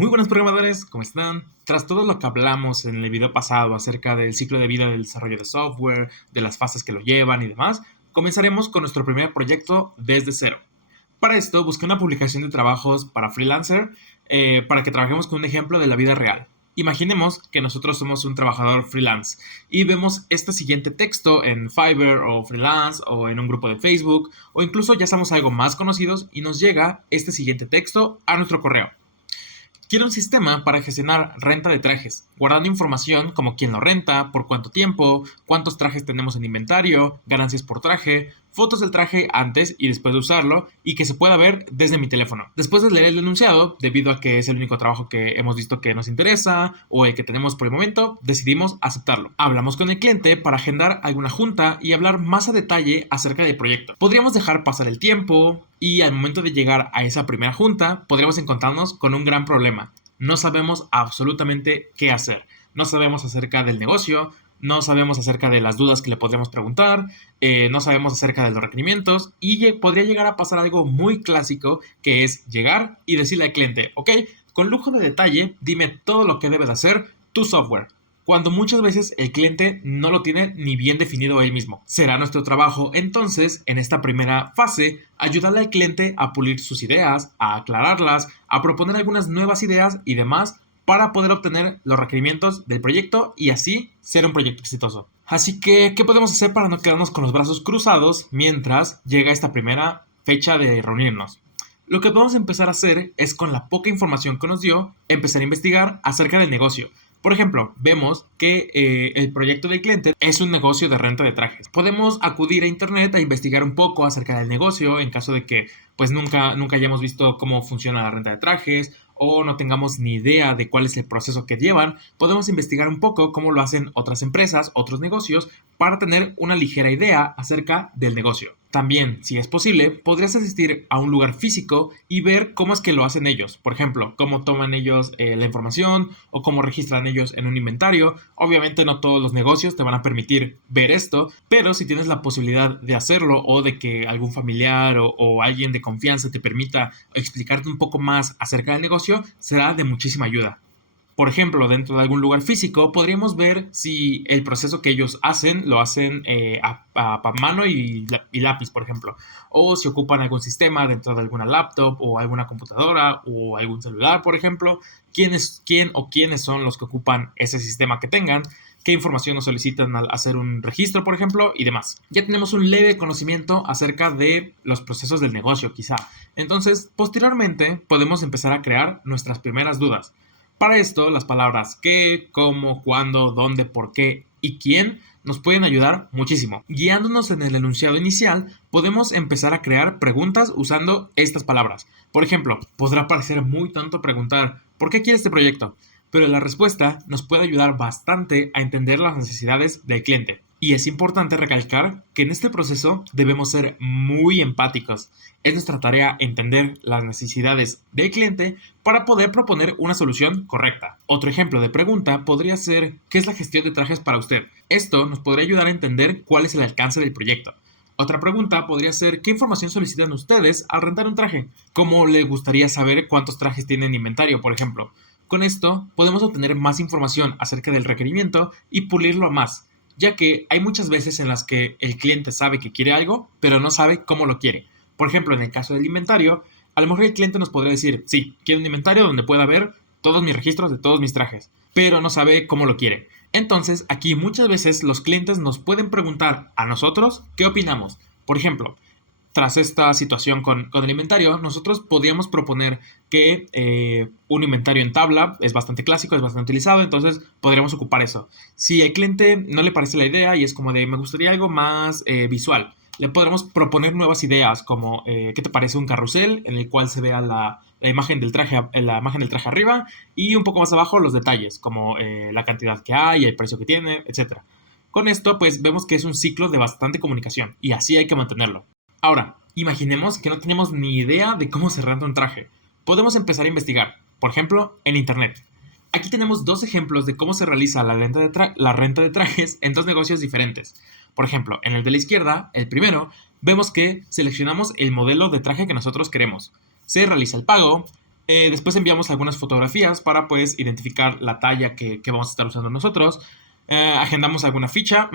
Muy buenos programadores, ¿cómo están? Tras todo lo que hablamos en el video pasado acerca del ciclo de vida del desarrollo de software, de las fases que lo llevan y demás, comenzaremos con nuestro primer proyecto desde cero. Para esto, busqué una publicación de trabajos para freelancer para que trabajemos con un ejemplo de la vida real. Imaginemos que nosotros somos un trabajador freelance y vemos este siguiente texto en Fiverr o Freelance o en un grupo de Facebook o incluso ya somos algo más conocidos y nos llega este siguiente texto a nuestro correo. Quiero un sistema para gestionar renta de trajes, guardando información como quién lo renta, por cuánto tiempo, cuántos trajes tenemos en inventario, ganancias por traje, fotos del traje antes y después de usarlo y que se pueda ver desde mi teléfono. Después de leer el enunciado, debido a que es el único trabajo que hemos visto que nos interesa o el que tenemos por el momento, decidimos aceptarlo. Hablamos con el cliente para agendar alguna junta y hablar más a detalle acerca del proyecto. Podríamos dejar pasar el tiempo y al momento de llegar a esa primera junta, podríamos encontrarnos con un gran problema. No sabemos absolutamente qué hacer. No sabemos acerca del negocio, no sabemos acerca de las dudas que le podríamos preguntar, no sabemos acerca de los requerimientos y podría llegar a pasar algo muy clásico que es llegar y decirle al cliente, ok, con lujo de detalle, dime todo lo que debe de hacer tu software. Cuando muchas veces el cliente no lo tiene ni bien definido él mismo. Será nuestro trabajo entonces, en esta primera fase, ayudarle al cliente a pulir sus ideas, a aclararlas, a proponer algunas nuevas ideas y demás para poder obtener los requerimientos del proyecto y así ser un proyecto exitoso. Así que, ¿qué podemos hacer para no quedarnos con los brazos cruzados mientras llega esta primera fecha de reunirnos? Lo que podemos empezar a hacer es, con la poca información que nos dio, empezar a investigar acerca del negocio. Por ejemplo, vemos que el proyecto del cliente es un negocio de renta de trajes. Podemos acudir a internet a investigar un poco acerca del negocio en caso de que pues nunca hayamos visto cómo funciona la renta de trajes o no tengamos ni idea de cuál es el proceso que llevan. Podemos investigar un poco cómo lo hacen otras empresas, otros negocios, para tener una ligera idea acerca del negocio. También, si es posible, podrías asistir a un lugar físico y ver cómo es que lo hacen ellos. Por ejemplo, cómo toman ellos la información o cómo registran ellos en un inventario. Obviamente no todos los negocios te van a permitir ver esto, pero si tienes la posibilidad de hacerlo o de que algún familiar o alguien de confianza te permita explicarte un poco más acerca del negocio, será de muchísima ayuda. Por ejemplo, dentro de algún lugar físico, podríamos ver si el proceso que ellos hacen lo hacen a mano y lápiz, por ejemplo. O si ocupan algún sistema dentro de alguna laptop o alguna computadora o algún celular, por ejemplo. ¿Quién o quiénes son los que ocupan ese sistema que tengan? ¿Qué información nos solicitan al hacer un registro, por ejemplo? Y demás. Ya tenemos un leve conocimiento acerca de los procesos del negocio, quizá. Entonces, posteriormente, podemos empezar a crear nuestras primeras dudas. Para esto, las palabras qué, cómo, cuándo, dónde, por qué y quién nos pueden ayudar muchísimo. Guiándonos en el enunciado inicial, podemos empezar a crear preguntas usando estas palabras. Por ejemplo, podrá parecer muy tonto preguntar ¿por qué quieres este proyecto? Pero la respuesta nos puede ayudar bastante a entender las necesidades del cliente. Y es importante recalcar que en este proceso debemos ser muy empáticos. Es nuestra tarea entender las necesidades del cliente para poder proponer una solución correcta. Otro ejemplo de pregunta podría ser ¿qué es la gestión de trajes para usted? Esto nos podría ayudar a entender cuál es el alcance del proyecto. Otra pregunta podría ser ¿qué información solicitan ustedes al rentar un traje? ¿Cómo les gustaría saber cuántos trajes tienen en inventario, por ejemplo? Con esto podemos obtener más información acerca del requerimiento y pulirlo a más, ya que hay muchas veces en las que el cliente sabe que quiere algo, pero no sabe cómo lo quiere. Por ejemplo, en el caso del inventario, a lo mejor el cliente nos podría decir, sí, quiero un inventario donde pueda ver todos mis registros de todos mis trajes, pero no sabe cómo lo quiere. Entonces, aquí muchas veces los clientes nos pueden preguntar a nosotros qué opinamos. Por ejemplo, tras esta situación con el inventario, nosotros podríamos proponer que un inventario en tabla es bastante clásico, es bastante utilizado, entonces podríamos ocupar eso. Si al cliente no le parece la idea y es como de me gustaría algo más visual, le podremos proponer nuevas ideas como ¿qué te parece un carrusel en el cual se vea la imagen del traje, la imagen del traje arriba y un poco más abajo los detalles como la cantidad que hay, el precio que tiene, etcétera? Con esto pues vemos que es un ciclo de bastante comunicación y así hay que mantenerlo. Ahora, imaginemos que no tenemos ni idea de cómo se renta un traje. Podemos empezar a investigar, por ejemplo, en internet. Aquí tenemos dos ejemplos de cómo se realiza la renta de trajes en dos negocios diferentes. Por ejemplo, en el de la izquierda, el primero, vemos que seleccionamos el modelo de traje que nosotros queremos. Se realiza el pago, Después enviamos algunas fotografías para pues identificar la talla que vamos a estar usando nosotros. Agendamos una fecha,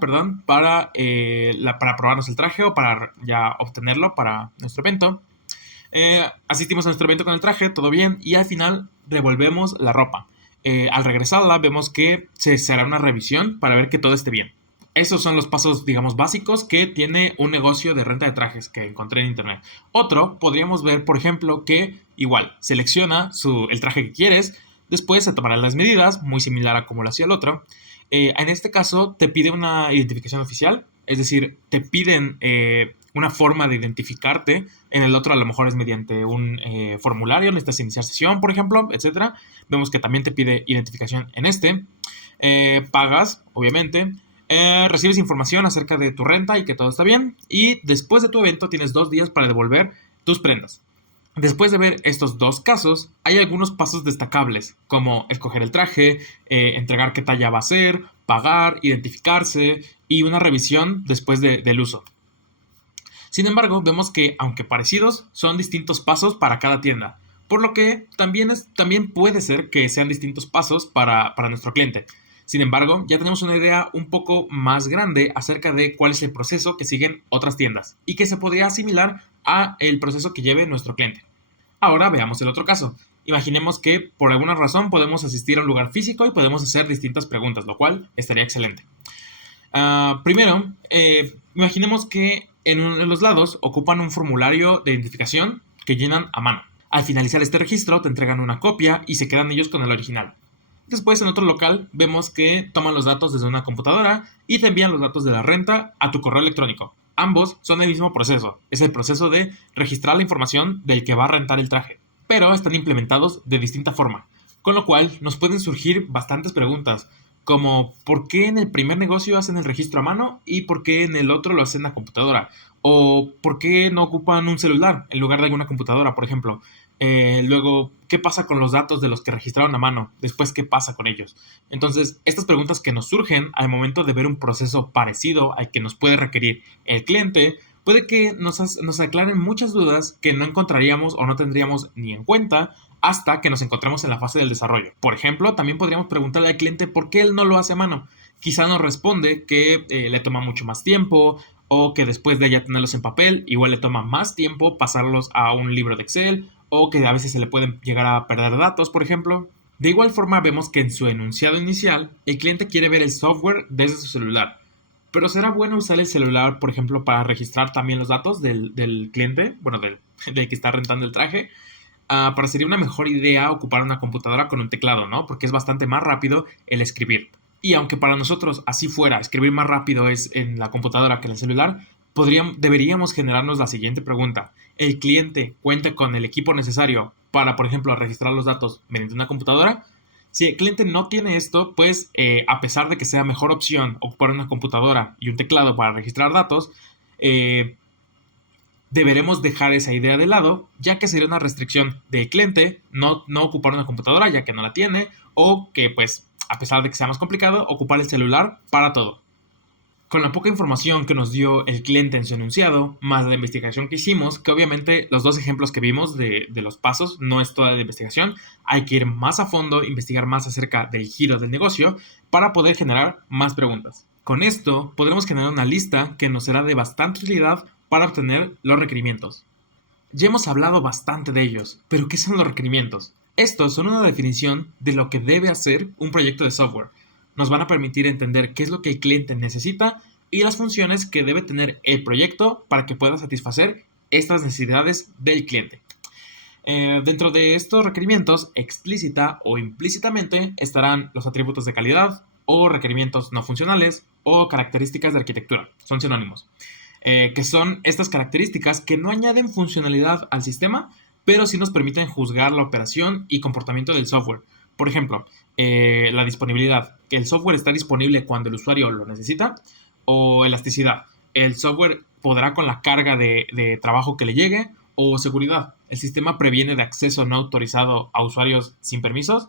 perdón, para probarnos el traje o para ya obtenerlo para nuestro evento. Asistimos a nuestro evento con el traje, todo bien, y al final devolvemos la ropa. Al regresarla vemos que se hará una revisión para ver que todo esté bien. Esos son los pasos, digamos, básicos que tiene un negocio de renta de trajes que encontré en internet. Otro, podríamos ver, por ejemplo, que igual, selecciona el traje que quieres, después se tomarán las medidas, muy similar a como lo hacía el otro. En este caso, te pide una identificación oficial, es decir, te piden una forma de identificarte. En el otro a lo mejor es mediante un formulario, necesitas iniciar sesión, por ejemplo, etcétera. Vemos que también te pide identificación en este. Pagas, obviamente. Recibes información acerca de tu renta y que todo está bien. Y después de tu evento tienes 2 días para devolver tus prendas. Después de ver estos dos casos, hay algunos pasos destacables, como escoger el traje, entregar qué talla va a ser, pagar, identificarse y una revisión después del uso. Sin embargo, vemos que, aunque parecidos, son distintos pasos para cada tienda, por lo que también puede ser que sean distintos pasos para nuestro cliente. Sin embargo, ya tenemos una idea un poco más grande acerca de cuál es el proceso que siguen otras tiendas y que se podría asimilar a el proceso que lleve nuestro cliente. Ahora veamos el otro caso. Imaginemos que por alguna razón podemos asistir a un lugar físico y podemos hacer distintas preguntas, lo cual estaría excelente. Primero, imaginemos que en los lados ocupan un formulario de identificación que llenan a mano. Al finalizar este registro te entregan una copia y se quedan ellos con el original. Después en otro local vemos que toman los datos desde una computadora y te envían los datos de la renta a tu correo electrónico. Ambos son el mismo proceso, es el proceso de registrar la información del que va a rentar el traje, pero están implementados de distinta forma, con lo cual nos pueden surgir bastantes preguntas, como ¿por qué en el primer negocio hacen el registro a mano y por qué en el otro lo hacen a computadora? ¿O por qué no ocupan un celular en lugar de alguna computadora, por ejemplo? Luego, ¿qué pasa con los datos de los que registraron a mano? Después, ¿qué pasa con ellos? Entonces, estas preguntas que nos surgen al momento de ver un proceso parecido al que nos puede requerir el cliente, puede que nos aclaren muchas dudas que no encontraríamos o no tendríamos ni en cuenta hasta que nos encontremos en la fase del desarrollo. Por ejemplo, también podríamos preguntarle al cliente por qué él no lo hace a mano. Quizá nos responde que le toma mucho más tiempo o que después de ya tenerlos en papel, igual le toma más tiempo pasarlos a un libro de Excel o que a veces se le pueden llegar a perder datos, por ejemplo. De igual forma vemos que en su enunciado inicial, el cliente quiere ver el software desde su celular. Pero ¿será bueno usar el celular, por ejemplo, para registrar también los datos del cliente? Bueno, del que está rentando el traje. Parecería una mejor idea ocupar una computadora con un teclado, ¿no? Porque es bastante más rápido el escribir. Y aunque para nosotros así fuera, escribir más rápido es en la computadora que en el celular, deberíamos generarnos la siguiente pregunta. ¿El cliente cuenta con el equipo necesario para, por ejemplo, registrar los datos mediante una computadora? Si el cliente no tiene esto, pues a pesar de que sea mejor opción ocupar una computadora y un teclado para registrar datos, deberemos dejar esa idea de lado, ya que sería una restricción del cliente no ocupar una computadora ya que no la tiene, o que pues a pesar de que sea más complicado, ocupar el celular para todo. Con la poca información que nos dio el cliente en su enunciado, más la investigación que hicimos, que obviamente los dos ejemplos que vimos de los pasos no es toda la investigación, hay que ir más a fondo, investigar más acerca del giro del negocio para poder generar más preguntas. Con esto podremos generar una lista que nos será de bastante utilidad para obtener los requerimientos. Ya hemos hablado bastante de ellos, pero ¿qué son los requerimientos? Estos son una definición de lo que debe hacer un proyecto de software. Nos van a permitir entender qué es lo que el cliente necesita y las funciones que debe tener el proyecto para que pueda satisfacer estas necesidades del cliente. Dentro de estos requerimientos, explícita o implícitamente, estarán los atributos de calidad o requerimientos no funcionales o características de arquitectura. Son sinónimos. Que son estas características que no añaden funcionalidad al sistema, pero sí nos permiten juzgar la operación y comportamiento del software. Por ejemplo, la disponibilidad, que el software está disponible cuando el usuario lo necesita, o elasticidad, el software podrá con la carga de trabajo que le llegue, o seguridad, el sistema previene de acceso no autorizado a usuarios sin permisos,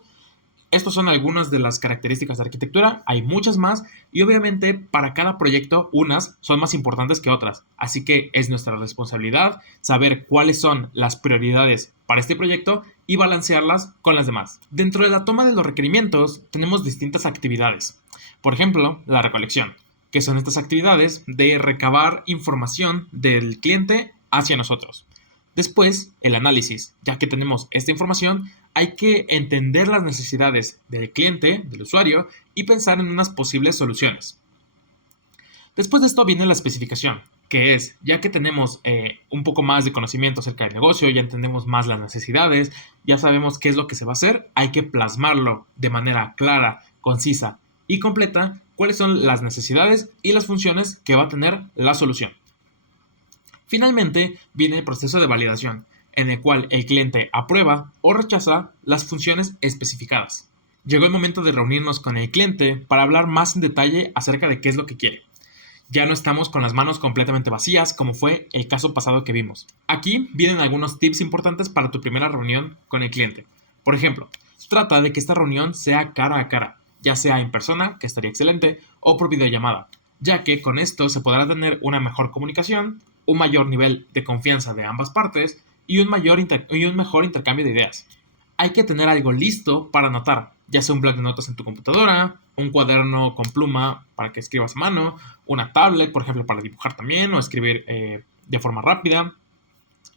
Estas son algunas de las características de arquitectura, hay muchas más y obviamente para cada proyecto unas son más importantes que otras, así que es nuestra responsabilidad saber cuáles son las prioridades para este proyecto y balancearlas con las demás. Dentro de la toma de los requerimientos tenemos distintas actividades, por ejemplo, la recolección, que son estas actividades de recabar información del cliente hacia nosotros. Después, el análisis, ya que tenemos esta información, hay que entender las necesidades del cliente, del usuario, y pensar en unas posibles soluciones. Después de esto viene la especificación, que es, ya que tenemos un poco más de conocimiento acerca del negocio, ya entendemos más las necesidades, ya sabemos qué es lo que se va a hacer, hay que plasmarlo de manera clara, concisa y completa, cuáles son las necesidades y las funciones que va a tener la solución. Finalmente, viene el proceso de validación, en el cual el cliente aprueba o rechaza las funciones especificadas. Llegó el momento de reunirnos con el cliente para hablar más en detalle acerca de qué es lo que quiere. Ya no estamos con las manos completamente vacías, como fue el caso pasado que vimos. Aquí vienen algunos tips importantes para tu primera reunión con el cliente. Por ejemplo, trata de que esta reunión sea cara a cara, ya sea en persona, que estaría excelente, o por videollamada, ya que con esto se podrá tener una mejor comunicación, un mayor nivel de confianza de ambas partes y un mejor intercambio de ideas. Hay que tener algo listo para anotar, ya sea un bloc de notas en tu computadora, un cuaderno con pluma para que escribas a mano, una tablet, por ejemplo, para dibujar también o escribir de forma rápida.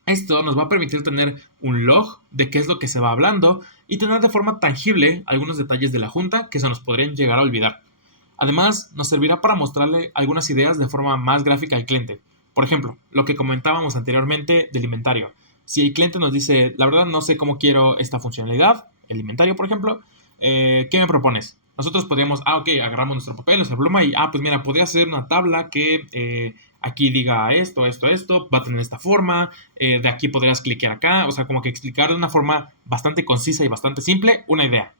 Esto nos va a permitir tener un log de qué es lo que se va hablando y tener de forma tangible algunos detalles de la junta que se nos podrían llegar a olvidar. Además, nos servirá para mostrarle algunas ideas de forma más gráfica al cliente. Por ejemplo, lo que comentábamos anteriormente del inventario. Si el cliente nos dice, la verdad no sé cómo quiero esta funcionalidad, el inventario por ejemplo, ¿qué me propones? Nosotros podríamos, ok, agarramos nuestro papel, nuestra pluma y, pues mira, podría ser una tabla que aquí diga esto, va a tener esta forma, de aquí podrías cliquear acá, o sea, como que explicar de una forma bastante concisa y bastante simple una idea.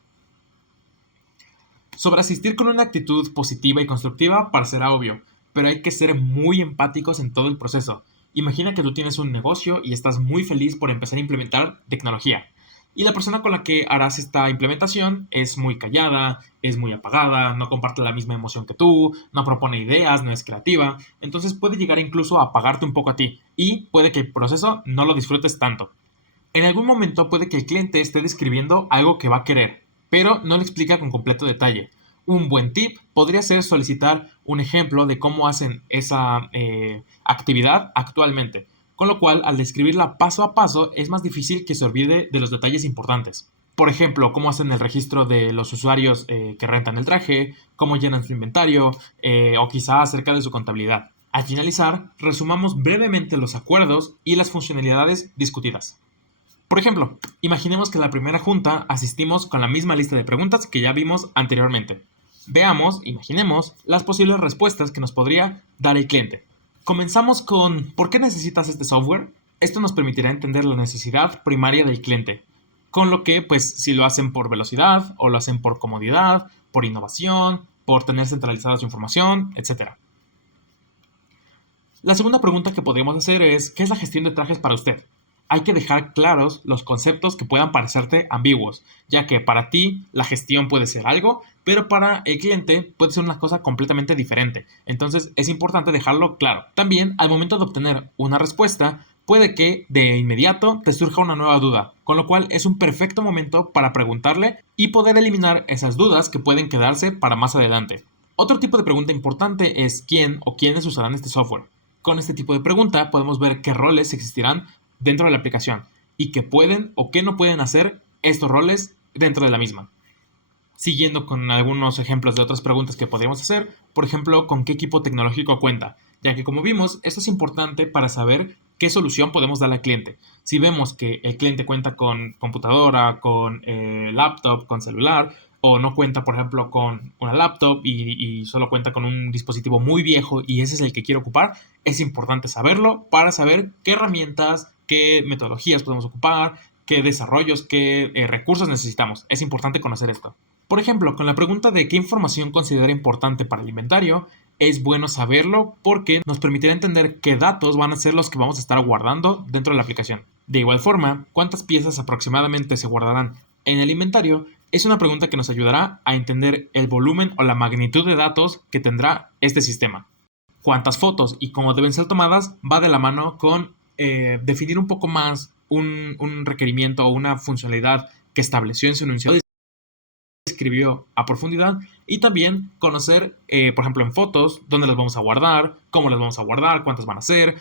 Sobre asistir con una actitud positiva y constructiva parecerá obvio, pero hay que ser muy empáticos en todo el proceso. Imagina que tú tienes un negocio y estás muy feliz por empezar a implementar tecnología. Y la persona con la que harás esta implementación es muy callada, es muy apagada, no comparte la misma emoción que tú, no propone ideas, no es creativa. Entonces puede llegar incluso a apagarte un poco a ti y puede que el proceso no lo disfrutes tanto. En algún momento puede que el cliente esté describiendo algo que va a querer, pero no le explica con completo detalle. Un buen tip podría ser solicitar un ejemplo de cómo hacen esa actividad actualmente, con lo cual al describirla paso a paso es más difícil que se olvide de los detalles importantes. Por ejemplo, cómo hacen el registro de los usuarios que rentan el traje, cómo llenan su inventario o quizá acerca de su contabilidad. Al finalizar, resumamos brevemente los acuerdos y las funcionalidades discutidas. Por ejemplo, imaginemos que en la primera junta asistimos con la misma lista de preguntas que ya vimos anteriormente. Veamos, imaginemos, las posibles respuestas que nos podría dar el cliente. Comenzamos con ¿por qué necesitas este software? Esto nos permitirá entender la necesidad primaria del cliente, con lo que, pues, si lo hacen por velocidad o lo hacen por comodidad, por innovación, por tener centralizada su información, etc. La segunda pregunta que podríamos hacer es ¿qué es la gestión de trajes para usted? Hay que dejar claros los conceptos que puedan parecerte ambiguos, ya que para ti la gestión puede ser algo, pero para el cliente puede ser una cosa completamente diferente. Entonces es importante dejarlo claro. También al momento de obtener una respuesta, puede que de inmediato te surja una nueva duda, con lo cual es un perfecto momento para preguntarle y poder eliminar esas dudas que pueden quedarse para más adelante. Otro tipo de pregunta importante es quién o quiénes usarán este software. Con este tipo de pregunta podemos ver qué roles existirán dentro de la aplicación y qué pueden o qué no pueden hacer estos roles dentro de la misma. Siguiendo con algunos ejemplos de otras preguntas que podríamos hacer, por ejemplo, ¿con qué equipo tecnológico cuenta? Ya que como vimos, esto es importante para saber qué solución podemos darle al cliente. Si vemos que el cliente cuenta con computadora, con laptop, con celular, o no cuenta, por ejemplo, con una laptop y solo cuenta con un dispositivo muy viejo y ese es el que quiere ocupar, es importante saberlo para saber qué herramientas, qué metodologías podemos ocupar, qué desarrollos, qué recursos necesitamos. Es importante conocer esto. Por ejemplo, con la pregunta de qué información considera importante para el inventario, es bueno saberlo porque nos permitirá entender qué datos van a ser los que vamos a estar guardando dentro de la aplicación. De igual forma, cuántas piezas aproximadamente se guardarán en el inventario Es una pregunta que nos ayudará a entender el volumen o la magnitud de datos que tendrá este sistema. Cuántas fotos y cómo deben ser tomadas va de la mano con definir un poco más un requerimiento o una funcionalidad que estableció en su enunciado, escribió a profundidad, y también conocer, por ejemplo, en fotos, dónde las vamos a guardar, cómo las vamos a guardar, cuántas van a ser,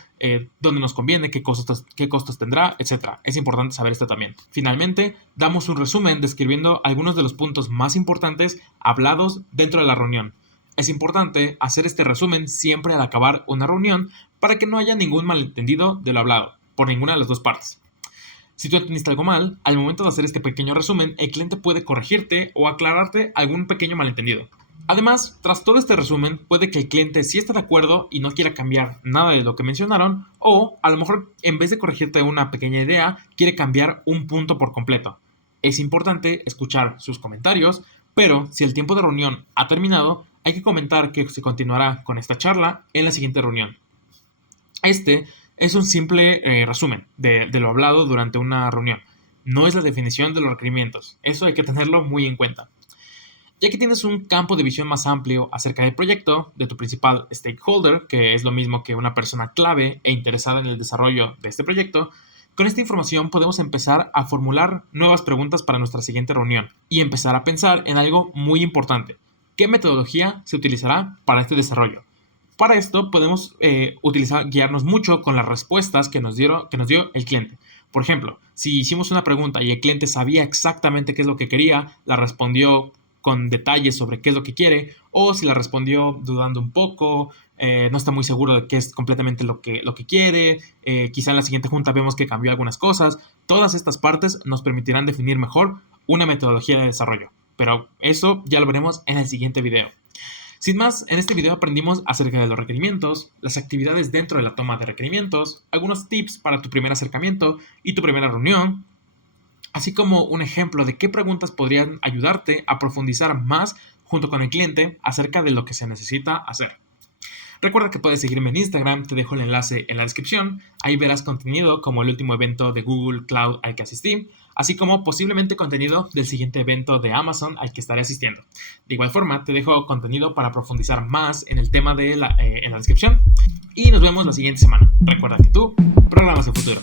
dónde nos conviene, qué costos tendrá, etc. Es importante saber esto también. Finalmente, damos un resumen describiendo algunos de los puntos más importantes hablados dentro de la reunión. Es importante hacer este resumen siempre al acabar una reunión para que no haya ningún malentendido de lo hablado por ninguna de las dos partes. Si tú entendiste algo mal, al momento de hacer este pequeño resumen, el cliente puede corregirte o aclararte algún pequeño malentendido. Además, tras todo este resumen, puede que el cliente sí esté de acuerdo y no quiera cambiar nada de lo que mencionaron, o a lo mejor en vez de corregirte una pequeña idea, quiere cambiar un punto por completo. Es importante escuchar sus comentarios, pero si el tiempo de reunión ha terminado, hay que comentar que se continuará con esta charla en la siguiente reunión. Este es un simple resumen de lo hablado durante una reunión. No es la definición de los requerimientos. Eso hay que tenerlo muy en cuenta. Ya que tienes un campo de visión más amplio acerca del proyecto, de tu principal stakeholder, que es lo mismo que una persona clave e interesada en el desarrollo de este proyecto, con esta información podemos empezar a formular nuevas preguntas para nuestra siguiente reunión y empezar a pensar en algo muy importante. ¿Qué metodología se utilizará para este desarrollo? Para esto podemos guiarnos mucho con las respuestas que nos dio el cliente. Por ejemplo, si hicimos una pregunta y el cliente sabía exactamente qué es lo que quería, la respondió con detalles sobre qué es lo que quiere, o si la respondió dudando un poco, no está muy seguro de qué es completamente lo que quiere, quizá en la siguiente junta vemos que cambió algunas cosas. Todas estas partes nos permitirán definir mejor una metodología de desarrollo, pero eso ya lo veremos en el siguiente video. Sin más, en este video aprendimos acerca de los requerimientos, las actividades dentro de la toma de requerimientos, algunos tips para tu primer acercamiento y tu primera reunión, así como un ejemplo de qué preguntas podrían ayudarte a profundizar más junto con el cliente acerca de lo que se necesita hacer. Recuerda que puedes seguirme en Instagram, te dejo el enlace en la descripción. Ahí verás contenido como el último evento de Google Cloud al que asistí, así como posiblemente contenido del siguiente evento de Amazon al que estaré asistiendo. De igual forma, te dejo contenido para profundizar más en el tema en la descripción. Y nos vemos la siguiente semana. Recuerda que tú programas el futuro.